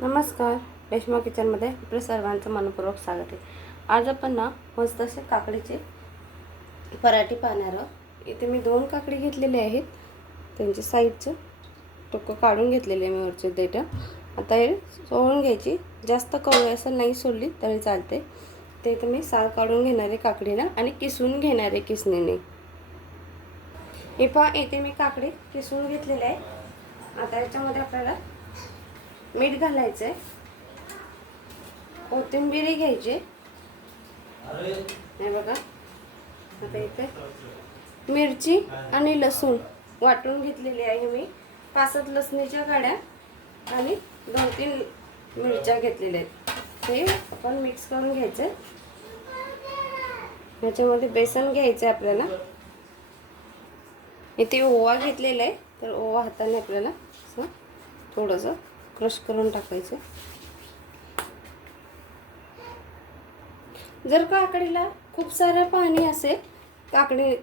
नमस्कार रेश्मा किचनमध्ये आपल्या सर्वांचं मनपूर्वक स्वागत आहे. आज आपण ना मस्त असे काकडीचे पराठे पाहणार आहोत. इथे मी दोन काकडी घेतलेले आहेत. त्यांचे साईजचं टोकं काढून घेतलेले आहे मी वरचे देठ. आता हे सोडून घ्यायची. जास्त कवळी असं नाही सोडली तरी चालते. ते इथे मी साल काढून घेणारे काकडीला आणि किसून घेणारे किसणीने. हे पहा इथे मी काकडी किसून घेतलेले आहे. आता याच्यामध्ये आपल्याला मीठ घालायचं आहे कोथिंबीर घ्यायची. हे बघा. आता इथे मिरची आणि लसूण वाटून घेतलेली आहे मी. पाचच लसणीच्या गाड्या आणि दोन तीन मिरच्या घेतलेल्या आहेत. हे आपण मिक्स करून घ्यायचं आहे ह्याच्यामध्ये बेसन घ्यायचं आहे आपल्याला. इथे ओवा घेतलेला आहे तर ओवा हाताने आपल्याला थोडंसं क्रश करून टाकायचं. जर काकडीला खूप सारं पाणी असेल काकडी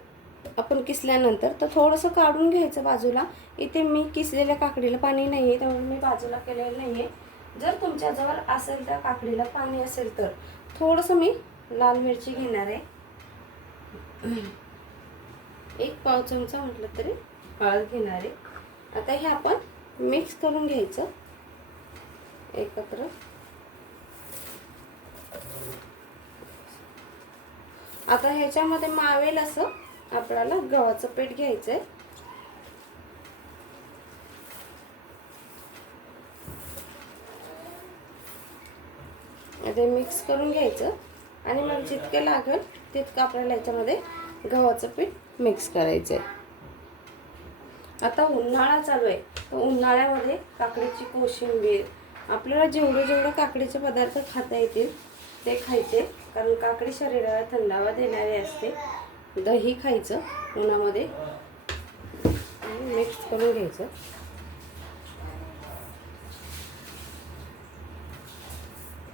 आपण किसल्यानंतर तर थोडंसं काढून घ्यायचं बाजूला. इथे मी किसलेल्या काकडीला पाणी नाही आहे त्यामुळे मी बाजूला केलेलं नाही आहे जर तुमच्याजवळ असेल त्या काकडीला पाणी असेल तर. थोडंसं मी लाल मिरची घेणार आहे. एक पाव चमचा म्हटलं तरी हळद घेणार आहे. आता हे आपण मिक्स करून घ्यायचं. एकत्र. आता ह्याच्यामध्ये मावेल असं आपल्याला गव्हाचं पीठ घ्यायचंय. ते मिक्स करून घ्यायचं. आणि मग जितकं लागेल तितकं आपल्याला याच्यामध्ये गव्हाचं पीठ मिक्स करायचं आहे आता उन्हाळा चालू आहे. तर उन्हाळ्यामध्ये काकडीची कोशिंबीर आपल्याला जेवढं जेवढं काकडीचे पदार्थ खाता येतील ते खायचे. कारण काकडी शरीराला थंडावा देणारी असते. दही खायचं उन्हामध्ये. मिक्स करून घ्यायचं.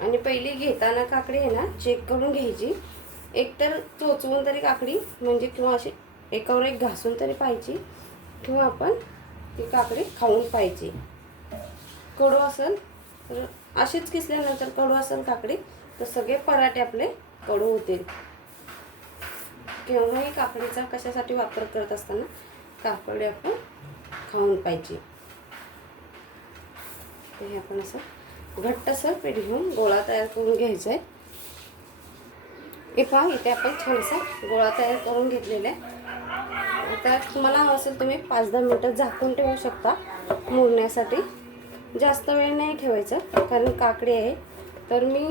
आणि पहिली घेताना काकडी आहे ना चेक करून घ्यायची. एकतर चोचवून तरी काकडी म्हणजे किंवा अशी एकावर एक घासून तरी पाहिजे किंवा आपण ती काकडी खाऊन पाहिजे कडू असेल तर अशीच किसल्यानंतर कडू असेल काकडी तर सगळे पराठे आपले कडू होतील. केव्हाही काकडीचा कशासाठी वापर करत असताना काकडी आपण खाऊन पाहिजे. ते हे आपण असं घट्टसर पीठ घेऊन गोळा तयार करून घ्यायचा आहे हे पहा इथे आपण छानसा गोळा तयार करून घेतलेला आहे. आता तुम्हाला हवं असेल तुम्ही पाच दहा मिनटं झाकून ठेवू शकता. मुरण्यासाठी जास्त वेळ नाही ठेवायचं कारण काकडी आहे. तर मी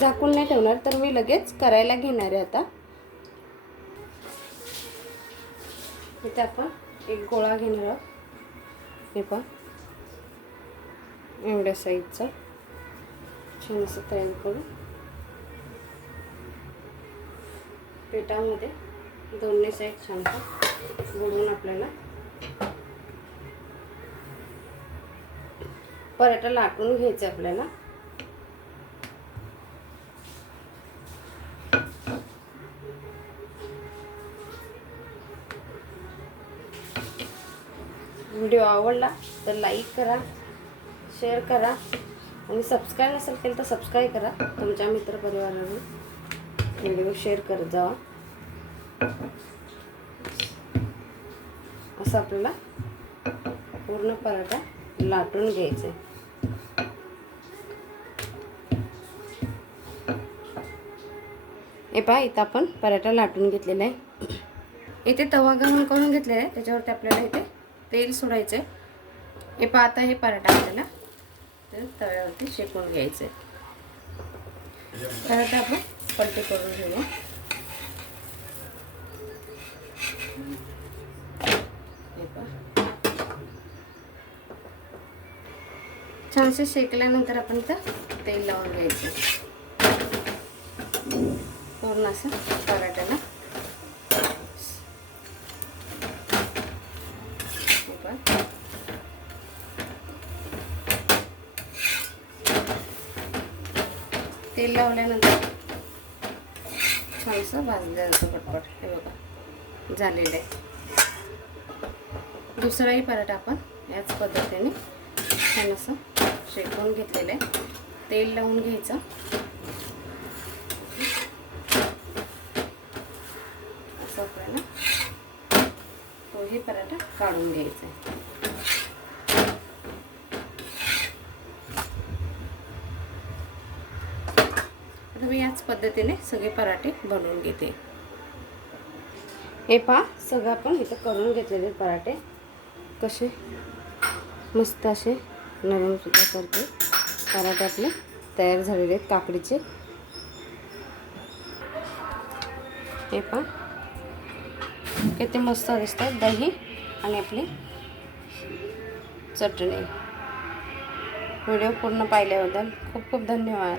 झाकून नाही ठेवणार तर मी लगेच करायला घेणार आहे आता. इथे आपण एक गोळा घेणार आहोत. हे पण एवढ्या साईजचा छान असं तयार करू पेटामध्ये दोन्ही साईड छान बुडवून आपल्याला पराठा लाटून घ्यायचं आपल्याला. व्हिडिओ आवडला तर लाईक करा शेअर करा आणि सबस्क्राईब नसेल केलं तर सबस्क्राईब करा. तुमच्या मित्रपरिवाराने व्हिडिओ शेअर करत जावा. असं आपल्याला पूर्ण पराठा लाटून घ्यायचं आहे हे पहा इथं आपण पराठा लाटून घेतलेला आहे. इथे तवा गरम करून घेतलेला आहे. त्याच्यावरती आपल्याला इथे तेल सोडायचं आहे हे पहा आता हे पराठा आपल्याला तर तव्यावरती शेकून घ्यायचं आहे पराठा आपण पलटी करून घेऊया हे छानसे शेकल्यानंतर आपण तर तेल लावून घ्यायचं असं पराठ्याला. तेल लावल्यानंतर छानसं भाजलं जातं पटपट. हे बघा झालेलं आहे. दुसराही पराठा आपण याच पद्धतीने छान असं शेकून घेतलेलं आहे. तेल लावून घ्यायचं असं आपल्याला हे पराठा काढून घ्यायचा आहे. आता मी याच पद्धतीने सगळे पराठे बनवून घेते. हे पहा सगळं आपण इथं करून घेतलेले पराठे. कसे? मस्त असे नरम सुद्धासारखे पराठे आपले तयार झालेले आहेत काकडीचे. हे पहा किती मस्त दिसतात दही आणि आपली चटणी. व्हिडिओ पूर्ण पाहिल्याबद्दल खूप खूप धन्यवाद.